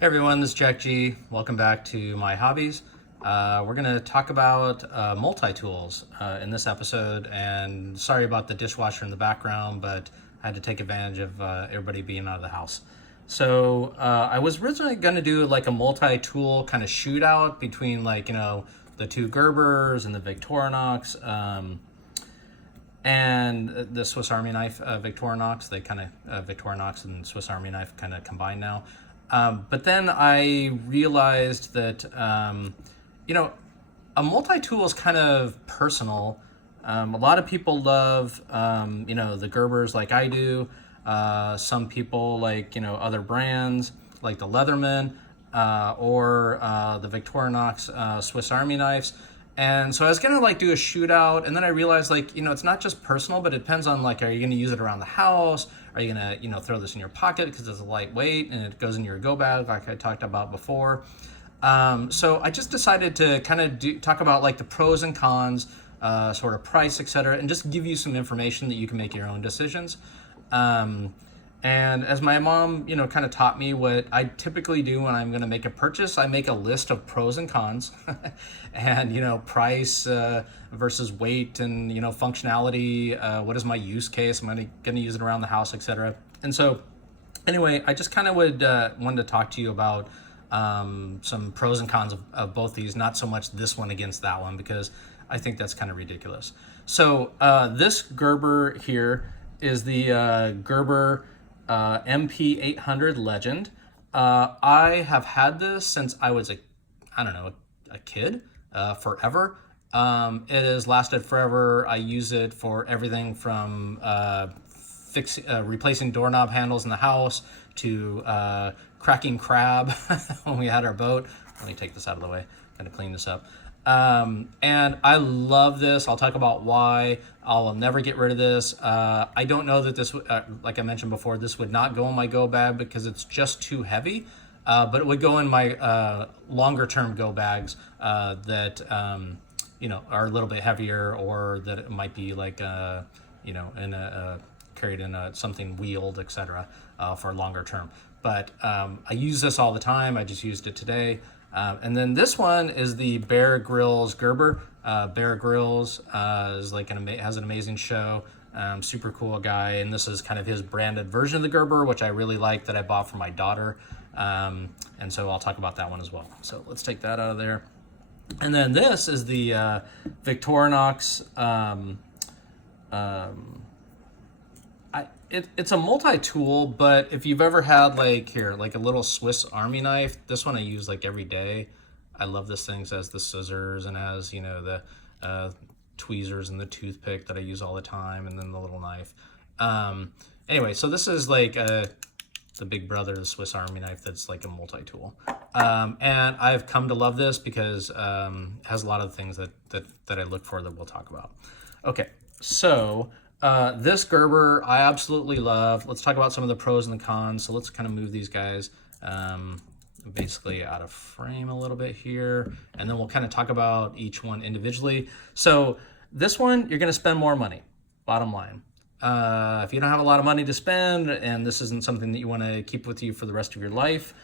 Hey everyone, this is Jack G. Welcome back to my hobbies. We're going to talk about multi-tools in this episode, and sorry about the dishwasher in the background, but I had to take advantage of everybody being out of the house. So I was originally going to do like a multi-tool kind of shootout between the two Gerbers and the Victorinox and the Swiss Army knife Victorinox. They kind of Victorinox and Swiss Army knife kind of combined now. But then I realized that, a multi-tool is kind of personal. A lot of people love, the Gerbers like I do. Some people like, other brands like the Leatherman or the Victorinox Swiss Army knives. And so I was gonna do a shootout, and then I realized it's not just personal, but it depends on are you gonna use it around the house? Are you gonna throw this in your pocket because it's a lightweight and it goes in your go bag like I talked about before? So I just decided to kind of talk about the pros and cons, sort of price, etc., and just give you some information that you can make your own decisions. And as my mom, kind of taught me, what I typically do when I'm going to make a purchase, I make a list of pros and cons and, price versus weight and, functionality. What is my use case? Am I going to use it around the house, etc.? And so anyway, I just kind of wanted to talk to you about some pros and cons of both these, not so much this one against that one, because I think that's kind of ridiculous. So this Gerber here is the Gerber MP 800 Legend. I have had this since I was a kid, forever. It has lasted forever. I use it for everything from replacing doorknob handles in the house to cracking crab when we had our boat. Let me take this out of the way, kind of clean this up. And I love this. I'll talk about why. I'll never get rid of this. I don't know that this, like I mentioned before, this would not go in my go bag because it's just too heavy. But it would go in my longer term go bags that are a little bit heavier, or that it might be carried in something wheeled, etc., for longer term. But I use this all the time. I just used it today. And then this one is the Grylls Gerber. Bear Grylls is has an amazing show. Super cool guy, and this is kind of his branded version of the Gerber, which I really like, that I bought for my daughter. And so I'll talk about that one as well. So let's take that out of there. And then this is the Victorinox. It's a multi-tool, but if you've ever had a little Swiss Army knife, this one I use every day. I love this thing. It has the scissors and has the tweezers and the toothpick that I use all the time, and then the little knife. Anyway, so this is the big brother, the Swiss Army knife, that's a multi-tool. And I've come to love this because it has a lot of things that I look for that we'll talk about. Okay, so this Gerber I absolutely love. Let's talk about some of the pros and the cons. So let's kind of move these guys basically out of frame a little bit here, and then we'll kind of talk about each one individually. So this one, you're going to spend more money, bottom line. If you don't have a lot of money to spend, and this isn't something that you want to keep with you for the rest of your life,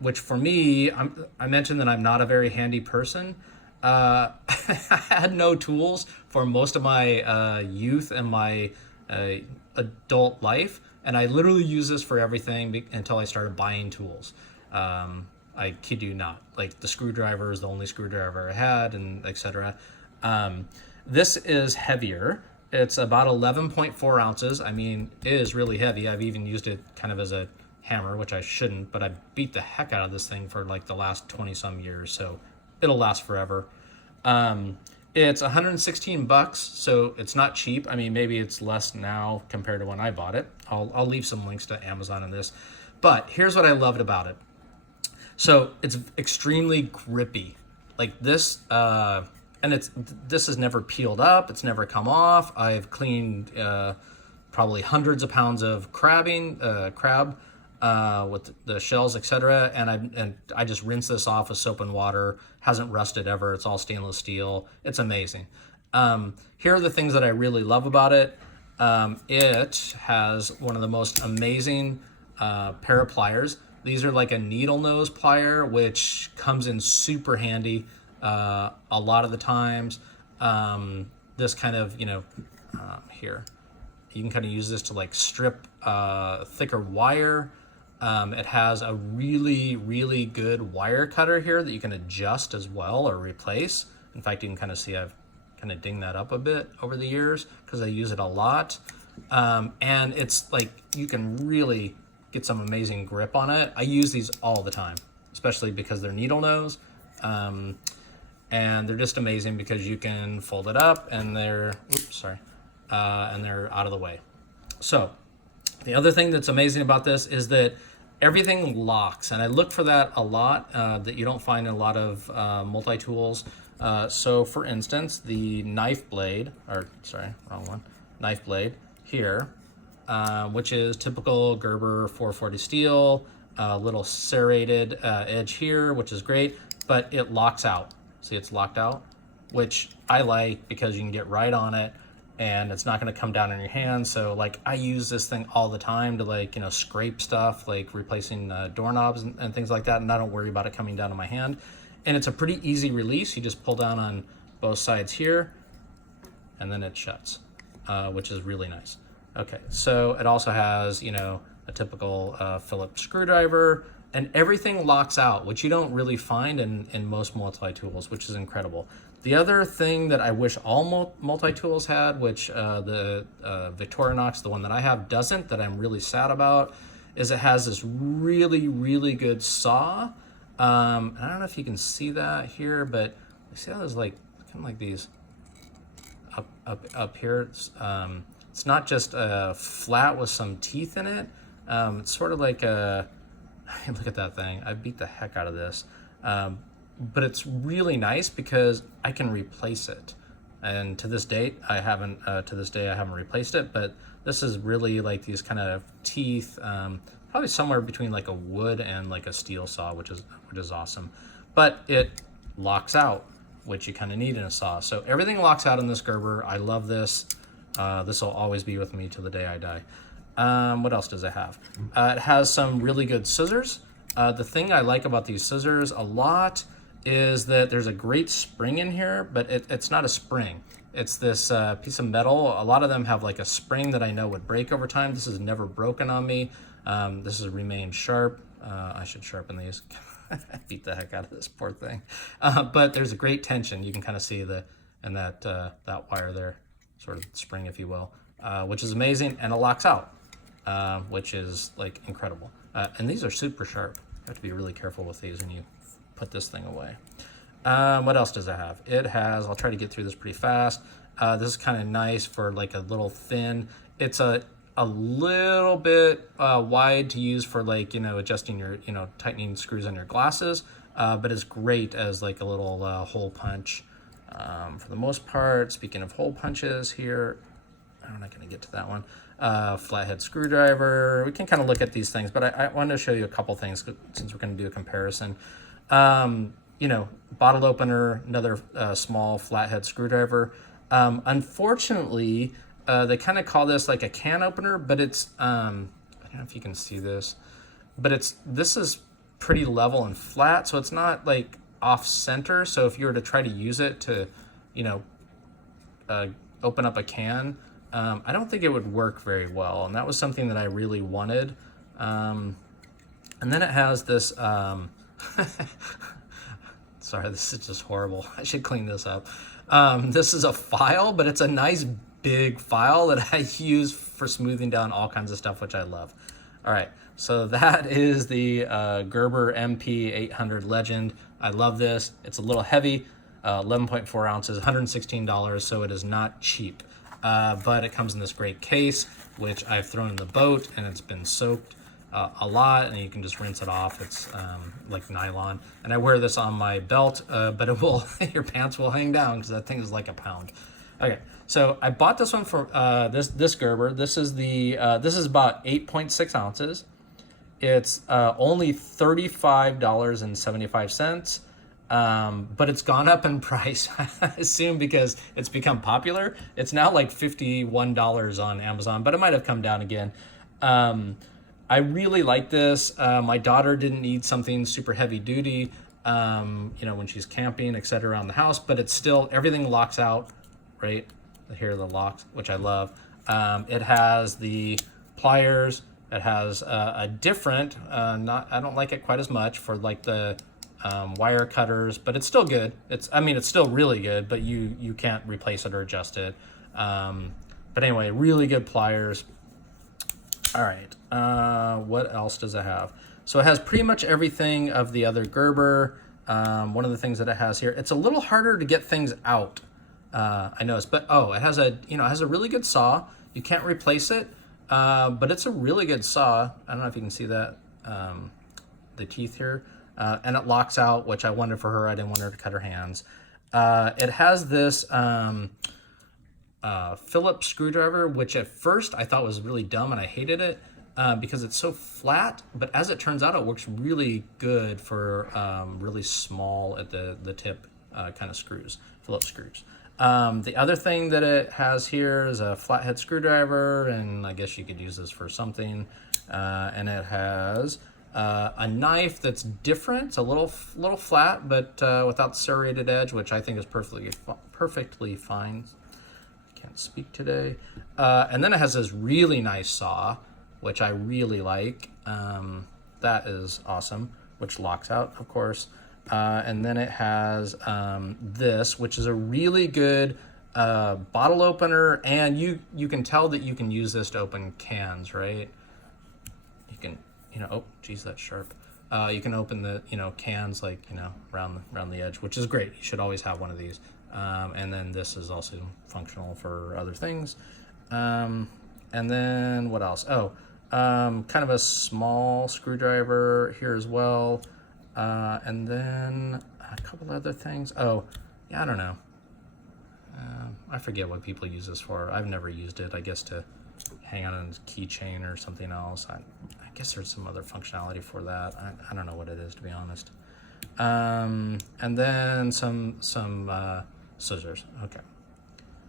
which for me, I mentioned that I'm not a very handy person. I had no tools for most of my youth and my adult life, and I literally used this for everything until I started buying tools. I kid you not. The screwdriver is the only screwdriver I had, and etc. This is heavier. It's about 11.4 ounces. I mean, it is really heavy. I've even used it kind of as a hammer, which I shouldn't, but I beat the heck out of this thing for the last 20 some years, so it'll last forever. It's 116 bucks, so it's not cheap. I mean, maybe it's less now compared to when I bought it. I'll leave some links to Amazon on this. But here's what I loved about it. So it's extremely grippy. This this has never peeled up. It's never come off. I've cleaned probably hundreds of pounds of crab with the shells, etc. And I just rinse this off with soap and water. Hasn't rusted ever. It's all stainless steel. It's amazing. Here are the things that I really love about it. It has one of the most amazing pair of pliers. These are like a needle nose plier, which comes in super handy a lot of the times. This kind of, here, you can kind of use this to like strip thicker wire. It has a really, really good wire cutter here that you can adjust as well or replace. In fact, you can kind of see I've kind of dinged that up a bit over the years because I use it a lot. And it's like you can really get some amazing grip on it. I use these all the time, especially because they're needle nose. And they're just amazing because you can fold it up and they're, and they're out of the way. So the other thing that's amazing about this is that everything locks, and I look for that a lot, that you don't find in a lot of multi-tools. So for instance, the knife blade, knife blade here, which is typical Gerber 440 steel, little serrated edge here, which is great, but it locks out. See, it's locked out, which I like because you can get right on it and it's not going to come down in your hand. So like I use this thing all the time to like, scrape stuff, like replacing doorknobs and things like that. And I don't worry about it coming down to my hand. And it's a pretty easy release. You just pull down on both sides here and then it shuts, which is really nice. Okay, so it also has, a typical Phillips screwdriver, and everything locks out, which you don't really find in most multi-tools, which is incredible. The other thing that I wish all multi-tools had, which the Victorinox, the one that I have, doesn't, that I'm really sad about, is it has this really, really good saw. And I don't know if you can see that here, but you see how there's like kind of like these up here. It's not just flat with some teeth in it. It's sort of like a, look at that thing. I beat the heck out of this. But it's really nice because I can replace it. And to this date, I haven't replaced it, but this is really like these kind of teeth, probably somewhere between like a wood and like a steel saw, which is awesome. But it locks out, which you kind of need in a saw. So everything locks out in this Gerber. I love this. This will always be with me till the day I die. What else does it have? It has some really good scissors. The thing I like about these scissors a lot is that there's a great spring in here, but it's not a spring. It's this piece of metal. A lot of them have like a spring that I know would break over time. This has never broken on me. This has remained sharp. I should sharpen these. I beat the heck out of this poor thing. But there's a great tension. You can kind of see that wire there, sort of spring, if you will, which is amazing, and it locks out, which is like incredible. And these are super sharp. You have to be really careful with these when you put this thing away. What else does it have? It has, I'll try to get through this pretty fast. This is kind of nice for like a little thin. It's a little bit wide to use for like, adjusting your, tightening screws on your glasses, but it's great as like a little hole punch. For the most part, speaking of hole punches here, I'm not going to get to that one. Flathead screwdriver. We can kind of look at these things, but I wanted to show you a couple things since we're going to do a comparison. Bottle opener, another small flathead screwdriver. Unfortunately, they kind of call this like a can opener, but it's, I don't know if you can see this, but this is pretty level and flat, so it's not like off center. So if you were to try to use it to, open up a can, I don't think it would work very well. And that was something that I really wanted. And then it has this, sorry, this is just horrible. I should clean this up. This is a file, but it's a nice big file that I use for smoothing down all kinds of stuff, which I love. All right, so that is the Gerber MP 800 Legend. I love this. It's a little heavy, 11.4 ounces, $116, so it is not cheap. But it comes in this great case, which I've thrown in the boat, and it's been soaked a lot, and you can just rinse it off. It's like nylon, and I wear this on my belt, but it will your pants will hang down because that thing is like a pound. Okay, so I bought this one for this Gerber. This is about 8.6 ounces. It's only $35.75. But it's gone up in price, I assume, because it's become popular. It's now like $51 on Amazon, but it might have come down again. I really like this. My daughter didn't need something super heavy duty, you know, when she's camping, etc. around the house, but it's still, everything locks out, right? Here are the locks, which I love. It has the pliers. It has a different, I don't like it quite as much for like the wire cutters, but it's still good. I mean, it's still really good, but you can't replace it or adjust it. But anyway, really good pliers. All right, what else does it have? So it has pretty much everything of the other Gerber. One of the things that it has here, it's a little harder to get things out. I noticed, but it has a, you know, it has a really good saw. You can't replace it, but it's a really good saw. I don't know if you can see that, the teeth here, and it locks out, which I wanted for her. I didn't want her to cut her hands. It has this Phillips screwdriver, which at first I thought was really dumb and I hated it because it's so flat, but as it turns out, it works really good for really small at the tip kind of screws, Phillips screws. The other thing that it has here is a flathead screwdriver, and I guess you could use this for something. And it has a knife that's different. It's a little flat, but without the serrated edge, which I think is perfectly fine. Can't speak today. And then it has this really nice saw, which I really like. That is awesome, which locks out, of course. And then it has this, which is a really good bottle opener, and you can tell that you can use this to open cans, right? You can, you know, oh, geez, that's sharp. You can open the, you know, cans, like, you know, around the edge, which is great. You should always have one of these. And then this is also functional for other things. And then what else? Kind of a small screwdriver here as well. And then a couple other things. Oh, yeah, I don't know. I forget what people use this for. I've never used it. I guess to hang on a keychain or something else. I guess there's some other functionality for that. I don't know what it is, to be honest. And then some scissors. Okay.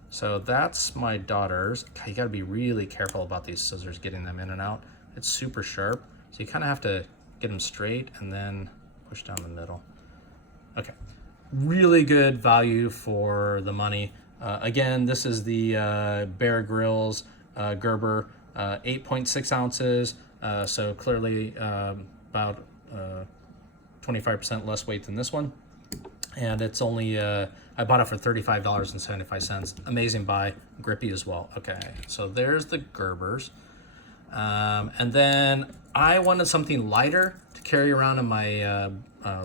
So that's my daughter's. God, you got to be really careful about these scissors, getting them in and out. It's super sharp. So you kind of have to get them straight and then push down the middle. Okay. Really good value for the money. Again, this is the Grylls Gerber, 8.6 ounces. So clearly about 25% less weight than this one. And it's only, I bought it for $35.75. Amazing buy, grippy as well. Okay, so there's the Gerbers. And then I wanted something lighter to carry around in my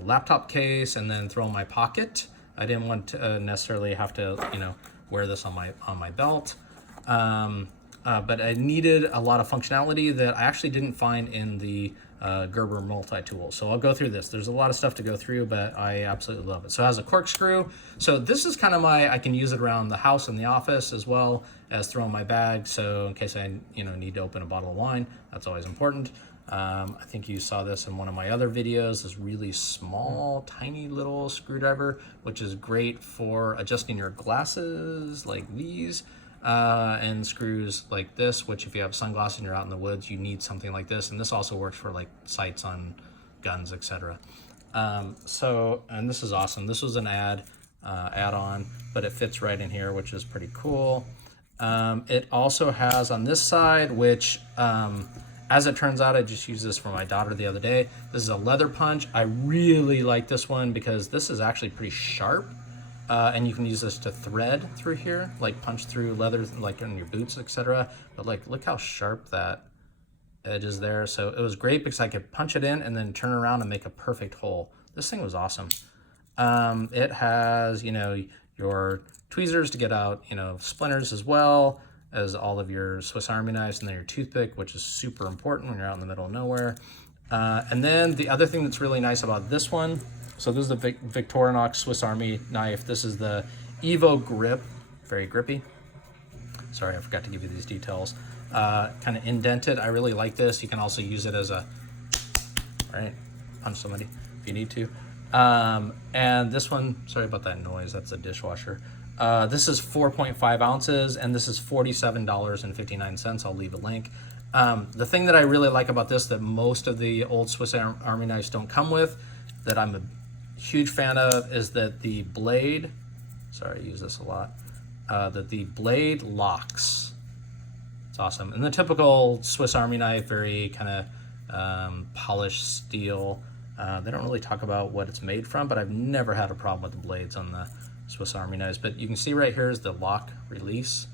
laptop case and then throw in my pocket. I didn't want to necessarily have to, you know, wear this on my belt. But I needed a lot of functionality that I actually didn't find in the Gerber multi-tool. So I'll go through this. There's a lot of stuff to go through, but I absolutely love it. So it has a corkscrew. So this is kind of I can use it around the house and the office as well as throw in my bag. So in case I, you know, need to open a bottle of wine, that's always important. I think you saw this in one of my other videos, this really small, tiny little screwdriver, which is great for adjusting your glasses like these. And screws like this, which if you have sunglasses and you're out in the woods, you need something like this. And this also works for like sights on guns, etc. And this is awesome. This was an add-on, but it fits right in here, which is pretty cool. It also has on this side, which as it turns out, I just used this for my daughter the other day. This is a leather punch. I really like this one because this is actually pretty sharp. And you can use this to thread through here, like punch through leather, like in your boots, etc. But like, look how sharp that edge is there. So it was great because I could punch it in and then turn around and make a perfect hole. This thing was awesome. It has, you know, your tweezers to get out, you know, splinters as well as all of your Swiss Army knives, and then your toothpick, which is super important when you're out in the middle of nowhere. And then the other thing that's really nice about this one, so this is the Victorinox Swiss Army knife. This is the Evo Grip, very grippy. Sorry, I forgot to give you these details. Kind of indented. I really like this. You can also use it as a, right, punch somebody if you need to. And this one, sorry about that noise, that's a dishwasher. This is 4.5 ounces, and this is $47.59. I'll leave a link. The thing that I really like about this that most of the old Swiss Army knives don't come with, that I'm a huge fan of, is that the blade, sorry, I use this a lot, that the blade locks. It's awesome. And the typical Swiss Army knife, very kind of polished steel. They don't really talk about what it's made from, but I've never had a problem with the blades on the Swiss Army knives. But you can see right here is the lock release,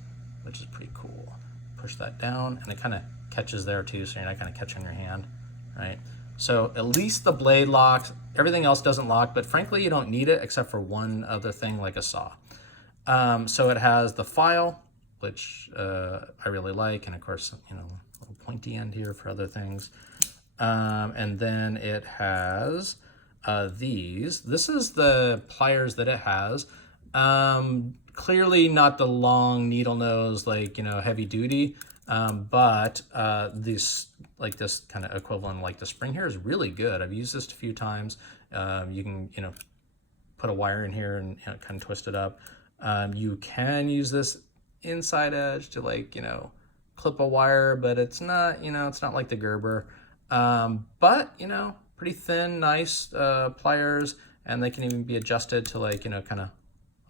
which is pretty cool. Push that down, and it kind of catches there too, so you're not kind of catching your hand, right? So at least the blade locks. Everything else doesn't lock, but frankly, you don't need it except for one other thing, like a saw. So it has the file, which I really like, and of course, you know, a little pointy end here for other things. And then it has these. This is the pliers that it has. Clearly not the long needle nose, like, you know, heavy duty, but these, like this kind of equivalent, like the spring here, is really good. I've used this a few times. You can, you know, put a wire in here and, you know, kind of twist it up. You can use this inside edge to, like, you know, clip a wire, but it's not, you know, it's not like the Gerber. But, you know, pretty thin, nice pliers, and they can even be adjusted to, like, you know, kind of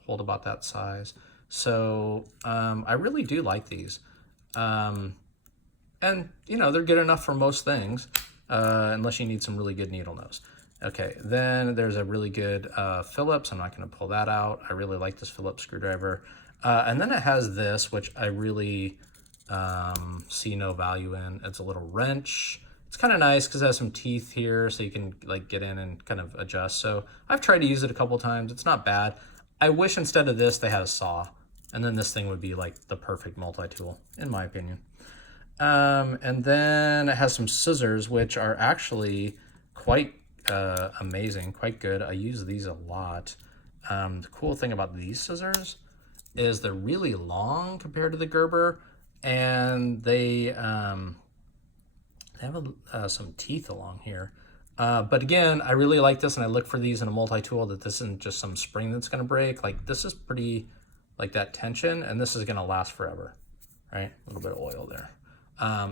hold about that size. So I really do like these. And, you know, they're good enough for most things, unless you need some really good needle nose. Okay, then there's a really good Phillips. I'm not going to pull that out. I really like this Phillips screwdriver. And then it has this, which I really see no value in. It's a little wrench. It's kind of nice because it has some teeth here, so you can, like, get in and kind of adjust. So I've tried to use it a couple times. It's not bad. I wish instead of this they had a saw, and then this thing would be like the perfect multi-tool, in my opinion. And then it has some scissors, which are actually quite amazing, quite good. I use these a lot. The cool thing about these scissors is they're really long compared to the Gerber, and they have some teeth along here. But again, I really like this, and I look for these in a multi-tool, that this isn't just some spring that's going to break. Like, this is pretty, like, that tension, and this is going to last forever, right? A little bit of oil there.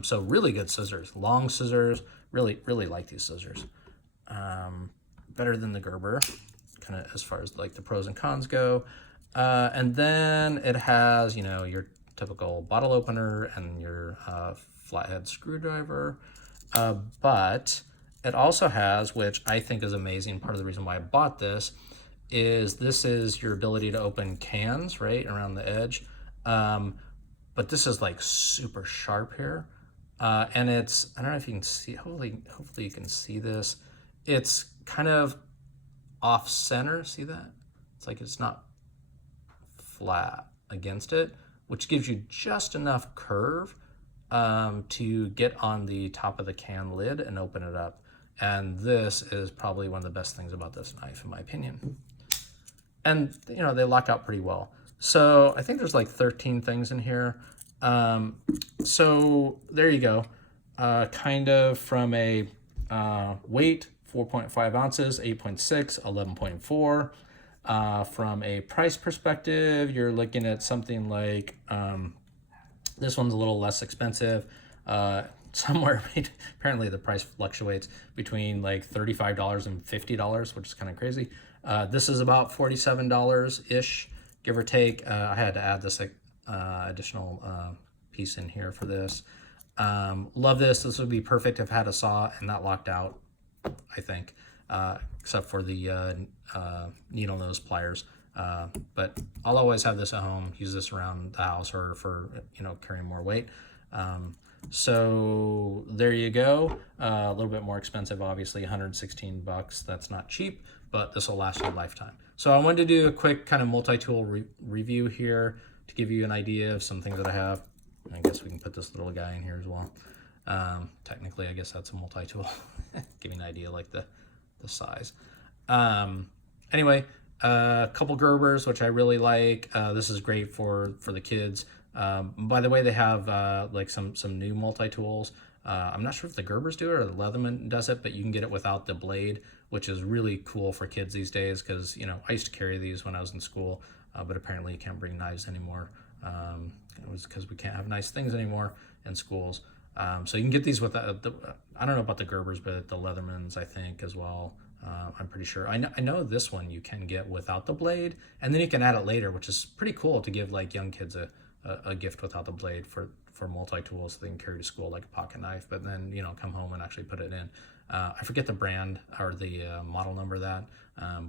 So really good scissors, long scissors. Really, really like these scissors. Better than the Gerber, kind of as far as, like, the pros and cons go. And then it has, you know, your typical bottle opener and your flathead screwdriver. But it also has, which I think is amazing, part of the reason why I bought this is your ability to open cans right around the edge. But this is, like, super sharp here. And it's, I don't know if you can see, hopefully you can see this. It's kind of off center, see that? It's like it's not flat against it, which gives you just enough curve to get on the top of the can lid and open it up. And this is probably one of the best things about this knife, in my opinion. And, you know, they lock out pretty well. So I think there's like 13 things in here. So there you go. Kind of from a weight, 4.5 ounces, 8.6, 11.4. From a price perspective, you're looking at something like, this one's a little less expensive. Somewhere, apparently the price fluctuates between like $35 and $50, which is kind of crazy. This is about $47-ish, give or take. I had to add this additional piece in here for this. Love this. This would be perfect if I had a saw and not locked out, I think, except for the needle nose pliers. But I'll always have this at home, use this around the house or for, you know, carrying more weight. So there you go. A little bit more expensive, obviously, $116. That's not cheap, but this will last you a lifetime. So I wanted to do a quick kind of multi-tool review here to give you an idea of some things that I have. I guess we can put this little guy in here as well. Technically, I guess that's a multi-tool. Give you an idea, like the size. Anyway, a couple Gerbers, which I really like. This is great for the kids. By the way, they have like some new multi-tools. I'm not sure if the Gerbers do it or the Leatherman does it, but you can get it without the blade, which is really cool for kids these days because, you know, I used to carry these when I was in school, but apparently you can't bring knives anymore. It was because we can't have nice things anymore in schools. So you can get these with I don't know about the Gerbers, but the Leathermans I think as well. I'm pretty sure. I know this one you can get without the blade, and then you can add it later, which is pretty cool to give like young kids a gift without the blade for multi-tools so they can carry to school like a pocket knife, but then come home and actually put it in. I forget the brand or the model number of that,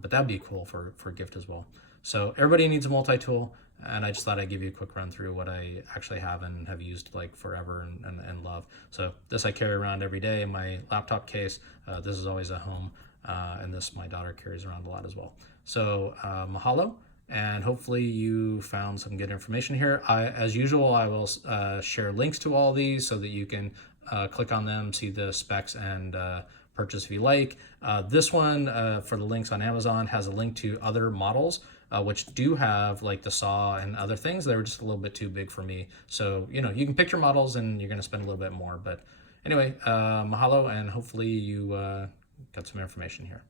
but that'd be cool for gift as well. So everybody needs a multi-tool, and I just thought I'd give you a quick run through what I actually have and have used like forever and love. So this I carry around every day in my laptop case. This is always at home, and this my daughter carries around a lot as well. So mahalo, and hopefully you found some good information here. As usual, I will share links to all these so that you can click on them, see the specs, and purchase if you like. This one for the links on Amazon has a link to other models which do have like the saw and other things that are just a little bit too big for me. So you can pick your models and you're going to spend a little bit more. But anyway, mahalo, and hopefully you got some information here.